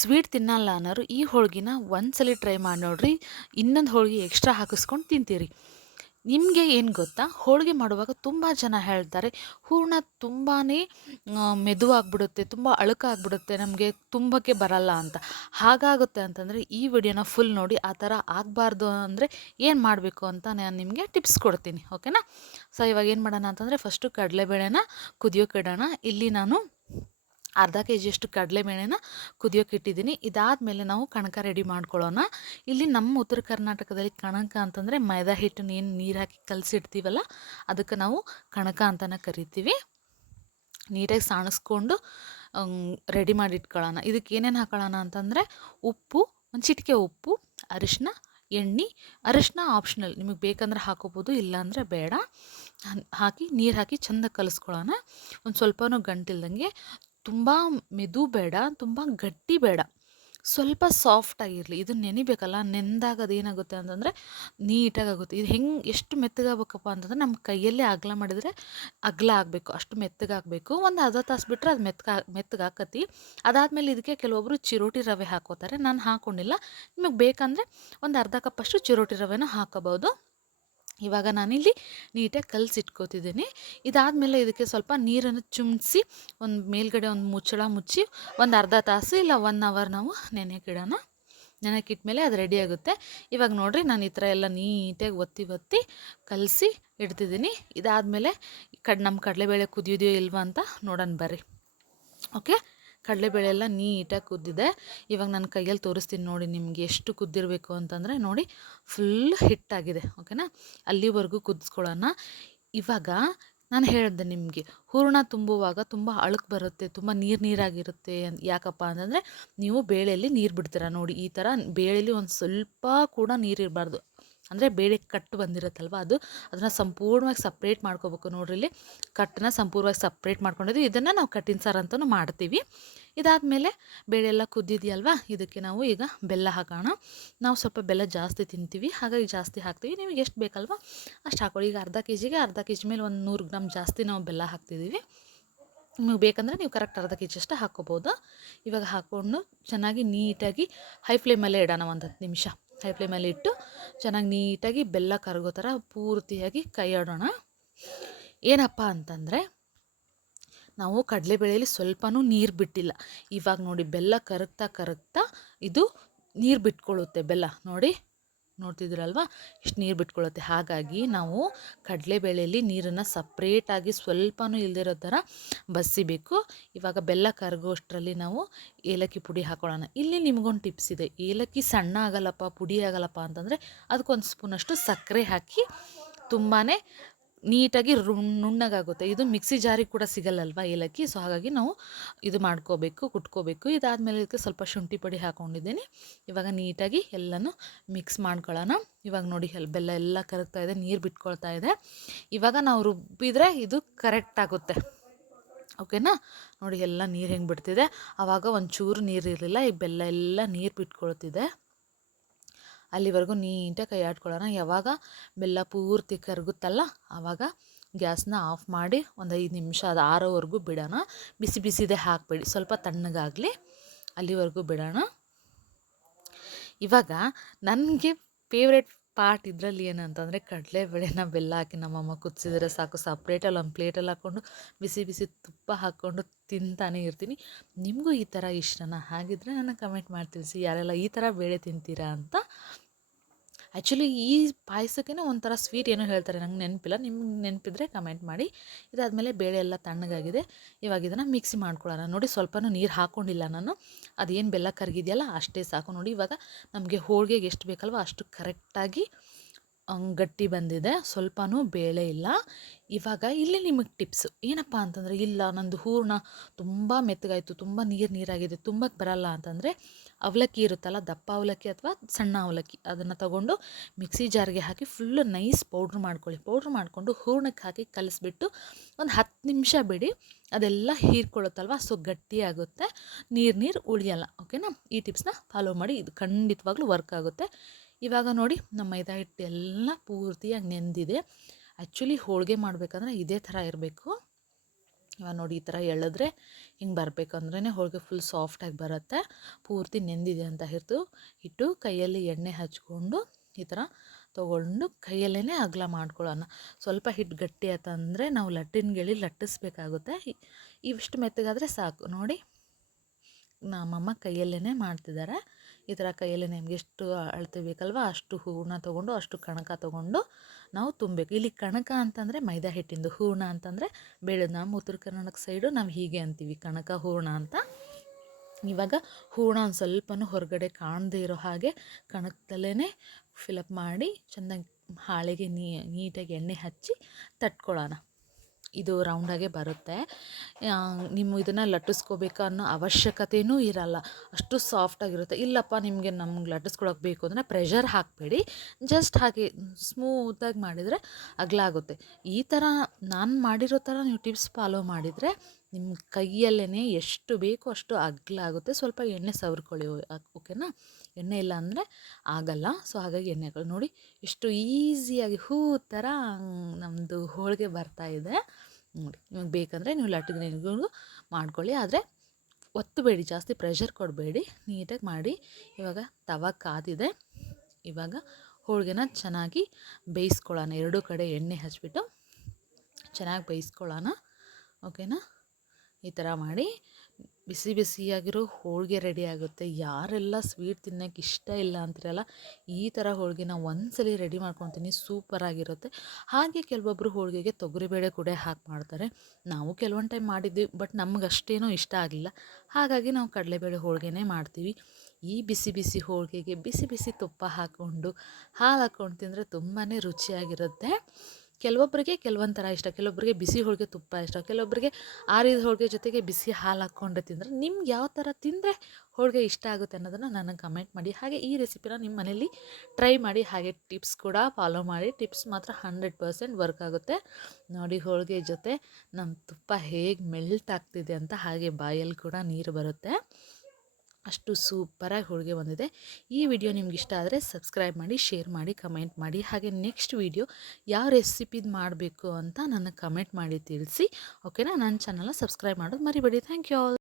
Sweet ತಿನ್ನಲ್ಲ ಅನ್ನೋರು ಈ ಹೋಳ್ಗಿನ ಒಂದ್ಸಲ ಟ್ರೈ ಮಾಡಿ ನೋಡ್ರಿ. ಇನ್ನೊಂದು ಹೋಳ್ಗೆ ಎಕ್ಸ್ಟ್ರಾ ಹಾಕಿಸ್ಕೊಂಡು ತಿಂತೀರಿ. ನಿಮಗೆ ಏನು ಗೊತ್ತಾ, ಹೋಳಿಗೆ ಮಾಡುವಾಗ ತುಂಬ ಜನ ಹೇಳ್ತಾರೆ ಹೂರಣ ತುಂಬಾ ಮೆದುವಾಗ್ಬಿಡುತ್ತೆ, ತುಂಬ ಅಳುಕಾಗ್ಬಿಡುತ್ತೆ, ನಮಗೆ ತುಂಬಕ್ಕೆ ಬರಲ್ಲ ಅಂತ. ಹಾಗಾಗುತ್ತೆ ಅಂತಂದರೆ ಈ ವಿಡಿಯೋನ ಫುಲ್ ನೋಡಿ. ಆ ಥರ ಆಗಬಾರ್ದು ಅಂದರೆ ಏನು ಮಾಡಬೇಕು ಅಂತ ನಾನು ನಿಮಗೆ ಟಿಪ್ಸ್ ಕೊಡ್ತೀನಿ, ಓಕೆನಾ. ಸೊ ಇವಾಗ ಏನು ಮಾಡೋಣ ಅಂತಂದರೆ, ಫಸ್ಟು ಕಡಲೆಬೇಳೆನ ಕುದಿಯೋಕೆ ಇಡೋಣ. ಇಲ್ಲಿ ನಾನು ಅರ್ಧ ಕೆ ಜಿಯಷ್ಟು ಕಡಲೆಬೇಳೆನ ಕುದಿಯೋಕೆ ಇಟ್ಟಿದ್ದೀನಿ. ಇದಾದಮೇಲೆ ನಾವು ಕಣಕ ರೆಡಿ ಮಾಡ್ಕೊಳ್ಳೋಣ. ಇಲ್ಲಿ ನಮ್ಮ ಉತ್ತರ ಕರ್ನಾಟಕದಲ್ಲಿ ಕಣಕ ಅಂತಂದರೆ ಮೈದಾ ಹಿಟ್ಟನ್ನು ಏನು ನೀರು ಹಾಕಿ ಕಲಸಿಡ್ತೀವಲ್ಲ, ಅದಕ್ಕೆ ನಾವು ಕಣಕ ಅಂತಲೇ ಕರಿತೀವಿ. ನೀಟಾಗಿ ಸಾಣಿಸ್ಕೊಂಡು ರೆಡಿ ಮಾಡಿ ಇಟ್ಕೊಳ್ಳೋಣ. ಇದಕ್ಕೆ ಏನೇನು ಹಾಕೊಳ್ಳೋಣ ಅಂತಂದರೆ, ಉಪ್ಪು, ಒಂದು ಚಿಟಿಕೆ ಉಪ್ಪು, ಅರಿಶಿನ, ಎಣ್ಣೆ. ಅರಿಶಿನ ಆಪ್ಷನಲ್, ನಿಮಗೆ ಬೇಕಂದ್ರೆ ಹಾಕೋಬೋದು, ಇಲ್ಲಾಂದರೆ ಬೇಡ. ಹಾಕಿ ನೀರು ಹಾಕಿ ಚೆಂದ ಕಲಿಸ್ಕೊಳ್ಳೋಣ. ಒಂದು ಸ್ವಲ್ಪನೂ ಗಂಟಿಲ್ದಂಗೆ. ತುಂಬ ಮೆದು ಬೇಡ, ತುಂಬ ಗಟ್ಟಿ ಬೇಡ, ಸ್ವಲ್ಪ ಸಾಫ್ಟಾಗಿರಲಿ. ಇದು ನೆನಿಬೇಕಲ್ಲ, ನೆಂದಾಗ ಅದೇನಾಗುತ್ತೆ ಅಂತಂದರೆ ನೀಟಾಗಿ ಆಗುತ್ತೆ. ಇದು ಎಷ್ಟು ಮೆತ್ತಗಾಗಬೇಕಪ್ಪ ಅಂತಂದರೆ, ನಮ್ಮ ಕೈಯಲ್ಲೇ ಅಗಲ ಮಾಡಿದರೆ ಅಗಲ ಆಗಬೇಕು, ಅಷ್ಟು ಮೆತ್ತಗಾಗಬೇಕು. ಒಂದು ಅರ್ಧ ತಾಸು ಬಿಟ್ಟರೆ ಅದು ಮೆತ್ತಗಾಕತಿ. ಅದಾದಮೇಲೆ ಇದಕ್ಕೆ ಕೆಲವೊಬ್ಬರು ಚಿರೋಟಿ ರವೆ ಹಾಕೋತಾರೆ, ನಾನು ಹಾಕ್ಕೊಂಡಿಲ್ಲ. ನಿಮಗೆ ಬೇಕಂದರೆ ಒಂದು ಅರ್ಧ ಕಪ್ಪಷ್ಟು ಚಿರೋಟಿ ರವೆನ ಹಾಕೋಬೋದು. ಇವಾಗ ನಾನಿಲ್ಲಿ ನೀಟಾಗಿ ಕಲಸಿಟ್ಕೋತಿದ್ದೀನಿ. ಇದಾದಮೇಲೆ ಇದಕ್ಕೆ ಸ್ವಲ್ಪ ನೀರನ್ನು ಚುಮ್ಮಿಸಿ ಒಂದು ಮೇಲ್ಗಡೆ ಒಂದು ಮುಚ್ಚಳ ಮುಚ್ಚಿ ಒಂದು ಅರ್ಧ ತಾಸು ಇಲ್ಲ 1 ಅವರ್ ನಾವು ನೆನೆಕಿಡೋಣ. ನೆನೆಕಿಟ್ಮೇಲೆ ಅದು ರೆಡಿ ಆಗುತ್ತೆ. ಇವಾಗ ನೋಡಿರಿ, ನಾನು ಈ ಥರ ಎಲ್ಲ ನೀಟಾಗಿ ಒತ್ತಿ ಕಲಸಿ ಇಡ್ತಿದ್ದೀನಿ. ಇದಾದಮೇಲೆ ನಮ್ಮ ಕಡಲೆಬೇಳೆ ಕುದಿಯೋದೆಯೋ ಇಲ್ವಾ ಅಂತ ನೋಡೋಣ ಬರ್ರಿ. ಓಕೆ, ಕಡಲೆಬೇಳೆ ಎಲ್ಲ ನೀಟಾಗಿ ಕುದ್ದಿದೆ. ಇವಾಗ ನಾನು ಕೈಯಲ್ಲಿ ತೋರಿಸ್ತೀನಿ ನೋಡಿ ನಿಮಗೆ ಎಷ್ಟು ಕುದ್ದಿರಬೇಕು ಅಂತಂದರೆ. ನೋಡಿ, ಫುಲ್ ಹಿಟ್ಟಾಗಿದೆ, ಓಕೆನಾ. ಅಲ್ಲಿವರೆಗೂ ಕುದಿಸ್ಕೊಳ್ಳೋಣ. ಇವಾಗ ನಾನು ಹೇಳಿದೆ ನಿಮಗೆ, ಹೂರಣ ತುಂಬುವಾಗ ತುಂಬ ಅಳುಕು ಬರುತ್ತೆ, ತುಂಬ ನೀರಾಗಿರುತ್ತೆ. ಯಾಕಪ್ಪ ಅಂತಂದರೆ, ನೀವು ಬೇಳೆಯಲ್ಲಿ ನೀರು ಬಿಡ್ತೀರ ನೋಡಿ. ಈ ಥರ ಬೇಳೆಯಲ್ಲಿ ಒಂದು ಸ್ವಲ್ಪ ಕೂಡ ನೀರಿರಬಾರ್ದು. ಅಂದರೆ ಬೇಳೆ ಕಟ್ಟು ಬಂದಿರುತ್ತಲ್ವ, ಅದನ್ನು ಸಂಪೂರ್ಣವಾಗಿ ಸಪ್ರೇಟ್ ಮಾಡ್ಕೋಬೇಕು. ನೋಡ್ರಿ, ಇಲ್ಲಿ ಕಟ್ಟನ್ನ ಸಂಪೂರ್ಣವಾಗಿ ಸಪ್ರೇಟ್ ಮಾಡ್ಕೊಂಡಿದ್ವಿ. ಇದನ್ನು ನಾವು ಕಟ್ಟಿನ ಸಾರು ಅಂತಲೂ ಮಾಡ್ತೀವಿ. ಇದಾದಮೇಲೆ ಬೇಳೆ ಎಲ್ಲ ಕುದ್ದಿದೆಯಲ್ವ, ಇದಕ್ಕೆ ನಾವು ಈಗ ಬೆಲ್ಲ ಹಾಕೋಣ. ನಾವು ಸ್ವಲ್ಪ ಬೆಲ್ಲ ಜಾಸ್ತಿ ತಿಂತೀವಿ, ಹಾಗಾಗಿ ಜಾಸ್ತಿ ಹಾಕ್ತೀವಿ. ನಿಮಗೆ ಎಷ್ಟು ಬೇಕಲ್ವ ಅಷ್ಟು ಹಾಕೊಳ್ಳಿ. ಈಗ ಅರ್ಧ ಕೆ ಜಿ ಮೇಲೆ ಒಂದು 100 ಗ್ರಾಮ್ ಜಾಸ್ತಿ ನಾವು ಬೆಲ್ಲ ಹಾಕ್ತಿದ್ದೀವಿ. ನಿಮಗೆ ಬೇಕಂದರೆ ನೀವು ಕರೆಕ್ಟ್ ಅರ್ಧ ಕೆ ಜಿಯಷ್ಟು ಹಾಕ್ಕೋಬೋದು. ಇವಾಗ ಹಾಕ್ಕೊಂಡು ಚೆನ್ನಾಗಿ ನೀಟಾಗಿ ಹೈ ಫ್ಲೇಮಲ್ಲೇ ಇಡೋಣ. ಒಂದು 10 ನಿಮಿಷ ಹೈ ಫ್ಲೇಮಲ್ಲಿ ಇಟ್ಟು ಚೆನ್ನಾಗಿ ನೀಟಾಗಿ ಬೆಲ್ಲ ಕರಗೋ ಥರ ಪೂರ್ತಿಯಾಗಿ ಕೈ ಆಡೋಣ. ಏನಪ್ಪ ಅಂತಂದರೆ, ನಾವು ಕಡಲೆಬೇಳೆಯಲ್ಲಿ ಸ್ವಲ್ಪನೂ ನೀರು ಬಿಟ್ಟಿಲ್ಲ. ಇವಾಗ ನೋಡಿ, ಬೆಲ್ಲ ಕರಗ್ತಾ ಇದು ನೀರು ಬಿಟ್ಕೊಳ್ಳುತ್ತೆ. ಬೆಲ್ಲ ನೋಡ್ತಿದ್ದೀರಲ್ವ, ಇಷ್ಟು ನೀರು ಬಿಟ್ಕೊಳ್ಳುತ್ತೆ. ಹಾಗಾಗಿ ನಾವು ಕಡಲೆಬೇಳೆಯಲ್ಲಿ ನೀರನ್ನು ಸಪ್ರೇಟಾಗಿ ಸ್ವಲ್ಪನೂ ಇಲ್ದಿರೋ ಥರ ಬಸಿಬೇಕು. ಇವಾಗ ಬೆಲ್ಲ ಕರಗೋಷ್ಟರಲ್ಲಿ ನಾವು ಏಲಕ್ಕಿ ಪುಡಿ ಹಾಕೊಳ್ಳೋಣ. ಇಲ್ಲಿ ನಿಮಗೊಂದು ಟಿಪ್ಸ್ ಇದೆ. ಏಲಕ್ಕಿ ಸಣ್ಣ ಆಗಲ್ಲಪ್ಪ, ಪುಡಿ ಆಗಲ್ಲಪ್ಪ ಅಂತಂದರೆ ಅದಕ್ಕೊಂದು ಸ್ಪೂನಷ್ಟು ಸಕ್ಕರೆ ಹಾಕಿ ತುಂಬಾ ನೀಟಾಗಿ ನುಣ್ಣಗಾಗುತ್ತೆ. ಇದು ಮಿಕ್ಸಿ ಜಾರಿಗೆ ಕೂಡ ಸಿಗಲ್ಲಲ್ವ ಏಲಕ್ಕಿ. ಸೊ ಹಾಗಾಗಿ ನಾವು ಇದು ಕುಟ್ಕೋಬೇಕು. ಇದಾದಮೇಲೆ ಇದಕ್ಕೆ ಸ್ವಲ್ಪ ಶುಂಠಿ ಪುಡಿ ಹಾಕ್ಕೊಂಡಿದ್ದೀನಿ. ಇವಾಗ ನೀಟಾಗಿ ಎಲ್ಲನೂ ಮಿಕ್ಸ್ ಮಾಡ್ಕೊಳ್ಳೋಣ. ಇವಾಗ ನೋಡಿ, ಬೆಲ್ಲ ಎಲ್ಲ ಕರಗ್ತಾ ಇದೆ, ನೀರು ಬಿಟ್ಕೊಳ್ತಾ ಇದೆ. ಇವಾಗ ನಾವು ರುಬ್ಬಿದರೆ ಇದು ಕರೆಕ್ಟ್ ಆಗುತ್ತೆ, ಓಕೆನಾ. ನೋಡಿ, ಎಲ್ಲ ನೀರು ಹೆಂಗೆ ಬಿಡ್ತಿದೆ. ಆವಾಗ ಒಂಚೂರು ನೀರು ಇರಲಿಲ್ಲ, ಈ ಬೆಲ್ಲ ಎಲ್ಲ ನೀರು ಬಿಟ್ಕೊಳ್ತಿದೆ. ಅಲ್ಲಿವರೆಗೂ ನೀಟಾಗಿ ಕೈ ಆಡ್ಕೊಳ್ಳೋಣ. ಯಾವಾಗ ಬೆಲ್ಲ ಪೂರ್ತಿ ಕರಗುತ್ತಲ್ಲ, ಆವಾಗ ಗ್ಯಾಸ್ನ ಆಫ್ ಮಾಡಿ ಒಂದು 5 ನಿಮಿಷ ಅದು ಆರೋವರೆಗೂ ಬಿಡೋಣ. ಬಿಸಿದೆ ಹಾಕಬೇಡಿ, ಸ್ವಲ್ಪ ತಣ್ಣಗಾಗಲಿ, ಅಲ್ಲಿವರೆಗೂ ಬಿಡೋಣ. ಇವಾಗ ನನಗೆ ಫೇವ್ರೆಟ್ ಪಾರ್ಟ್ ಇದರಲ್ಲಿ ಏನಂತಂದರೆ, ಕಡಲೆಬೇಳೆನ ಬೆಲ್ಲ ಹಾಕಿ ನಮ್ಮಮ್ಮ ಕುದಿಸಿದ್ರೆ ಸಾಕು, ಸಪ್ರೇಟಲ್ಲಿ ಒಂದು ಪ್ಲೇಟಲ್ಲಿ ಹಾಕ್ಕೊಂಡು ಬಿಸಿ ತುಪ್ಪ ಹಾಕ್ಕೊಂಡು ತಿಂತಾನೆ ಇರ್ತೀನಿ. ನಿಮಗೂ ಈ ಥರ ಇಷ್ಟನಾ? ಹಾಗಿದ್ರೆ ನನಗೆ ಕಮೆಂಟ್ ಮಾಡಿ ತಿಳಿಸಿ, ಯಾರೆಲ್ಲ ಈ ಥರ ಬೇಳೆ ತಿಂತೀರಾ ಅಂತ. ಆ್ಯಕ್ಚುಲಿ ಈ ಪಾಯಸಕ್ಕೇ ಒಂಥರ ಸ್ವೀಟ್ ಏನೋ ಹೇಳ್ತಾರೆ, ನಂಗೆ ನೆನಪಿಲ್ಲ. ನಿಮ್ಗೆ ನೆನಪಿದ್ರೆ ಕಮೆಂಟ್ ಮಾಡಿ. ಇದಾದಮೇಲೆ ಬೇಳೆ ಎಲ್ಲ ತಣ್ಣಗಾಗಿದೆ. ಇವಾಗ ಇದನ್ನು ಮಿಕ್ಸಿ ಮಾಡ್ಕೊಳ್ಳೋಣ. ನೋಡಿ, ಸ್ವಲ್ಪನೂ ನೀರು ಹಾಕ್ಕೊಂಡಿಲ್ಲ ನಾನು, ಅದೇನು ಬೆಲ್ಲ ಕರಗಿದೆಯಲ್ಲ ಅಷ್ಟೇ ಸಾಕು. ನೋಡಿ, ಇವಾಗ ನಮಗೆ ಹೋಳಿಗೆಗೆ ಎಷ್ಟು ಬೇಕಲ್ವ ಅಷ್ಟು ಕರೆಕ್ಟಾಗಿ ಗಟ್ಟಿ ಬಂದಿದೆ, ಸ್ವಲ್ಪನೂ ಬೇಳೆ ಇಲ್ಲ. ಇವಾಗ ಇಲ್ಲಿ ನಿಮಗೆ ಟಿಪ್ಸು ಏನಪ್ಪ ಅಂತಂದರೆ, ಇಲ್ಲ ನಂದು ಹೂರಣ ತುಂಬ ಮೆತ್ತಗಾಯಿತು, ತುಂಬ ನೀರಾಗಿದೆ, ತುಂಬಕ್ಕೆ ಬರಲ್ಲ ಅಂತಂದರೆ, ಅವಲಕ್ಕಿ ಇರುತ್ತಲ್ಲ, ದಪ್ಪ ಅವಲಕ್ಕಿ ಅಥವಾ ಸಣ್ಣ ಅವಲಕ್ಕಿ, ಅದನ್ನು ತೊಗೊಂಡು ಮಿಕ್ಸಿ ಜಾರ್ಗೆ ಹಾಕಿ ಫುಲ್ಲು ನೈಸ್ ಪೌಡ್ರ್ ಮಾಡ್ಕೊಳ್ಳಿ. ಪೌಡ್ರ್ ಮಾಡಿಕೊಂಡು ಹೂರಣಕ್ಕೆ ಹಾಕಿ ಕಲಿಸ್ಬಿಟ್ಟು ಒಂದು 10 ನಿಮಿಷ ಬಿಡಿ. ಅದೆಲ್ಲ ಹೀರ್ಕೊಳ್ಳುತ್ತಲ್ವ, ಸೊ ಗಟ್ಟಿಯಾಗುತ್ತೆ, ನೀರು ಉಳಿಯಲ್ಲ, ಓಕೆನಾ. ಈ ಟಿಪ್ಸ್ನ ಫಾಲೋ ಮಾಡಿ, ಇದು ಖಂಡಿತವಾಗ್ಲೂ ವರ್ಕ್ ಆಗುತ್ತೆ. ಇವಾಗ ನೋಡಿ, ನಮ್ಮ ಮೈದಾ ಹಿಟ್ಟು ಎಲ್ಲ ಪೂರ್ತಿಯಾಗಿ ನೆಂದಿದೆ. ಆ್ಯಕ್ಚುಲಿ ಹೋಳಿಗೆ ಮಾಡಬೇಕಂದ್ರೆ ಇದೇ ಥರ ಇರಬೇಕು. ಇವಾಗ ನೋಡಿ ಈ ಥರ ಎಳೆದ್ರೆ ಹಿಂಗೆ ಬರಬೇಕು ಅಂದ್ರೇ ಹೋಳಿಗೆ ಫುಲ್ ಸಾಫ್ಟಾಗಿ ಬರುತ್ತೆ. ಪೂರ್ತಿ ನೆಂದಿದೆ ಅಂತ ಇಟ್ಟು ಕೈಯಲ್ಲಿ ಎಣ್ಣೆ ಹಚ್ಕೊಂಡು ಈ ಥರ ತೊಗೊಂಡು ಕೈಯಲ್ಲೇ ಅಗಲ ಮಾಡ್ಕೊಳ್ಳೋಣ. ಸ್ವಲ್ಪ ಹಿಟ್ಟು ಗಟ್ಟಿ ಆಯ್ತಂದರೆ ನಾವು ಲಟ್ಟಿನ ಲಟ್ಟಿಸ್ಬೇಕಾಗುತ್ತೆ. ಇವಿಷ್ಟು ಮೆತ್ತಗಾದರೆ ಸಾಕು. ನೋಡಿ ನಮ್ಮಮ್ಮ ಕೈಯಲ್ಲೇ ಮಾಡ್ತಿದ್ದಾರೆ. ಈ ಥರ ಕೈಯಲ್ಲೇ ನಿಮ್ಗೆ ಎಷ್ಟು ಅಳತೆ ಬೇಕಲ್ವ ಅಷ್ಟು ಹೂರಣ ತೊಗೊಂಡು ಅಷ್ಟು ಕಣಕ ತೊಗೊಂಡು ನಾವು ತುಂಬಬೇಕು. ಇಲ್ಲಿ ಕಣಕ ಅಂತಂದರೆ ಮೈದಾ ಹಿಟ್ಟಿಂದು, ಹೂರಣ ಅಂತಂದರೆ ಬೇಳೆ. ನಮ್ಮ ಉತ್ತರ ಕರ್ನಾಟಕ ಸೈಡು ನಾವು ಹೀಗೆ ಅಂತೀವಿ, ಕಣಕ ಹೂರಣ ಅಂತ. ಇವಾಗ ಹೂರಣ ಒಂದು ಸ್ವಲ್ಪನೂ ಹೊರಗಡೆ ಕಾಣದೇ ಇರೋ ಹಾಗೆ ಕಣಕದಲ್ಲೇ ಫಿಲಪ್ ಮಾಡಿ ಚೆಂದಾಗಿ ಹಾಳೆಗೆ ನೀಟಾಗಿ ಎಣ್ಣೆ ಹಚ್ಚಿ ತಟ್ಕೊಳ್ಳೋಣ. ಇದು ರೌಂಡಾಗೆ ಬರುತ್ತೆ. ನೀವು ಇದನ್ನು ಲಟ್ಟಿಸ್ಕೋಬೇಕು ಅನ್ನೋ ಅವಶ್ಯಕತೆಯೂ ಇರಲ್ಲ, ಅಷ್ಟು ಸಾಫ್ಟಾಗಿರುತ್ತೆ. ಇಲ್ಲಪ್ಪ ನಿಮಗೆ ನಮ್ಗೆ ಲಟ್ಟಿಸ್ಕೊಳಕ್ಕೆ ಬೇಕು ಅಂದರೆ ಪ್ರೆಷರ್ ಹಾಕಬೇಡಿ, ಜಸ್ಟ್ ಹಾಗೆ ಸ್ಮೂತಾಗಿ ಮಾಡಿದರೆ ಅಗಲ ಆಗುತ್ತೆ. ಈ ಥರ ನಾನು ಮಾಡಿರೋ ಥರ ನೀವು ಟಿಪ್ಸ್ ಫಾಲೋ ಮಾಡಿದರೆ ನಿಮ್ಮ ಕೈಯಲ್ಲೇ ಎಷ್ಟು ಬೇಕೋ ಅಷ್ಟು ಅಗಲ ಆಗುತ್ತೆ. ಸ್ವಲ್ಪ ಎಣ್ಣೆ ಸವರ್ಕೊಳ್ಳಿ, ಓಕೆನಾ? ಎಣ್ಣೆ ಇಲ್ಲ ಅಂದರೆ ಆಗಲ್ಲ. ಸೊ ಹಾಗಾಗಿ ಎಣ್ಣೆ ಹಾಕೊಳ್ಳಿ. ನೋಡಿ ಎಷ್ಟು ಈಸಿಯಾಗಿ ಹೂ ಥರ ನಮ್ಮದು ಹೋಳಿಗೆ ಬರ್ತಾಯಿದೆ ನೋಡಿ. ನಿಮಗೆ ಬೇಕಂದರೆ ನೀವು ಲಟ್ಟಣಿಗಳು ಮಾಡ್ಕೊಳ್ಳಿ, ಆದರೆ ಒತ್ತಬೇಡಿ, ಜಾಸ್ತಿ ಪ್ರೆಷರ್ ಕೊಡಬೇಡಿ, ನೀಟಾಗಿ ಮಾಡಿ. ಇವಾಗ ತವ ಕಾದಿದೆ. ಇವಾಗ ಹೋಳಿಗೆನ ಚೆನ್ನಾಗಿ ಬೇಯಿಸ್ಕೊಳ್ಳೋಣ. ಎರಡೂ ಕಡೆ ಎಣ್ಣೆ ಹಚ್ಬಿಟ್ಟು ಚೆನ್ನಾಗಿ ಬೇಯಿಸ್ಕೊಳ್ಳೋಣ, ಓಕೆನಾ? ಈ ಥರ ಮಾಡಿ ಬಿಸಿ ಬಿಸಿಯಾಗಿರೋ ಹೋಳಿಗೆ ರೆಡಿ ಆಗುತ್ತೆ. ಯಾರೆಲ್ಲ ಸ್ವೀಟ್ ತಿನ್ನೋಕ್ಕೆ ಇಷ್ಟ ಇಲ್ಲ ಅಂತಿರಲ್ಲ, ಈ ಥರ ಹೋಳಿಗೆನ ಒಂದ್ಸಲಿ ರೆಡಿ ಮಾಡ್ಕೊತೀನಿ, ಸೂಪರಾಗಿರುತ್ತೆ. ಹಾಗೆ ಕೆಲವೊಬ್ಬರು ಹೋಳಿಗೆಗೆ ತೊಗರಿಬೇಳೆ ಕೂಡ ಹಾಕಿ ಮಾಡ್ತಾರೆ. ನಾವು ಕೆಲವೊಂದು ಟೈಮ್ ಮಾಡಿದ್ವಿ, ಬಟ್ ನಮ್ಗೆ ಅಷ್ಟೇನೂ ಇಷ್ಟ ಆಗಲಿಲ್ಲ. ಹಾಗಾಗಿ ನಾವು ಕಡಲೆಬೇಳೆ ಹೋಳಿಗೆನೇ ಮಾಡ್ತೀವಿ. ಈ ಬಿಸಿ ಬಿಸಿ ಹೋಳಿಗೆಗೆ ಬಿಸಿ ಬಿಸಿ ತುಪ್ಪ ಹಾಕ್ಕೊಂಡು ಹಾಲು ಹಾಕ್ಕೊಂಡು ತಿಂದರೆ ತುಂಬಾ ರುಚಿಯಾಗಿರುತ್ತೆ. ಕೆಲವೊಬ್ಬರಿಗೆ ಕೆಲವೊಂದು ಥರ ಇಷ್ಟ, ಕೆಲವೊಬ್ಬರಿಗೆ ಬಿಸಿ ಹೋಳಿಗೆ ತುಪ್ಪ ಇಷ್ಟ, ಕೆಲವೊಬ್ಬರಿಗೆ ಆರಿದ ಹೋಳಿಗೆ ಜೊತೆಗೆ ಬಿಸಿ ಹಾಲು ಹಾಕ್ಕೊಂಡು ತಿಂದರೆ ನಿಮ್ಗೆ ಯಾವ ಥರ ತಿಂದರೆ ಹೋಳಿಗೆ ಇಷ್ಟ ಆಗುತ್ತೆ ಅನ್ನೋದನ್ನು ನನಗೆ ಕಮೆಂಟ್ ಮಾಡಿ. ಹಾಗೆ ಈ ರೆಸಿಪಿನ ನಿಮ್ಮ ಮನೇಲಿ ಟ್ರೈ ಮಾಡಿ. ಹಾಗೆ ಟಿಪ್ಸ್ ಕೂಡ ಫಾಲೋ ಮಾಡಿ. ಟಿಪ್ಸ್ ಮಾತ್ರ 100% ವರ್ಕ್ ಆಗುತ್ತೆ. ನೋಡಿ ಹೋಳಿಗೆ ಜೊತೆ ನಮ್ಮ ತುಪ್ಪ ಹೇಗೆ ಮೆಲ್ಟ್ ಆಗ್ತಿದೆ ಅಂತ, ಹಾಗೆ ಬಾಯಲ್ಲಿ ಕೂಡ ನೀರು ಬರುತ್ತೆ. ಅಷ್ಟು ಸೂಪರಾಗಿ ಹೋಳಿಗೆ ಬಂದಿದೆ. ಈ ವಿಡಿಯೋ ನಿಮ್ಗೆ ಇಷ್ಟ ಆದರೆ ಸಬ್ಸ್ಕ್ರೈಬ್ ಮಾಡಿ, ಶೇರ್ ಮಾಡಿ, ಕಮೆಂಟ್ ಮಾಡಿ. ಹಾಗೆ ನೆಕ್ಸ್ಟ್ ವಿಡಿಯೋ ಯಾವ ರೆಸಿಪಿದು ಮಾಡಬೇಕು ಅಂತ ನನಗೆ ಕಮೆಂಟ್ ಮಾಡಿ ತಿಳಿಸಿ, ಓಕೆನಾ? ನನ್ನ ಚಾನಲ್ನ ಸಬ್ಸ್ಕ್ರೈಬ್ ಮಾಡೋದು ಮರಿಬೇಡಿ. Thank you all.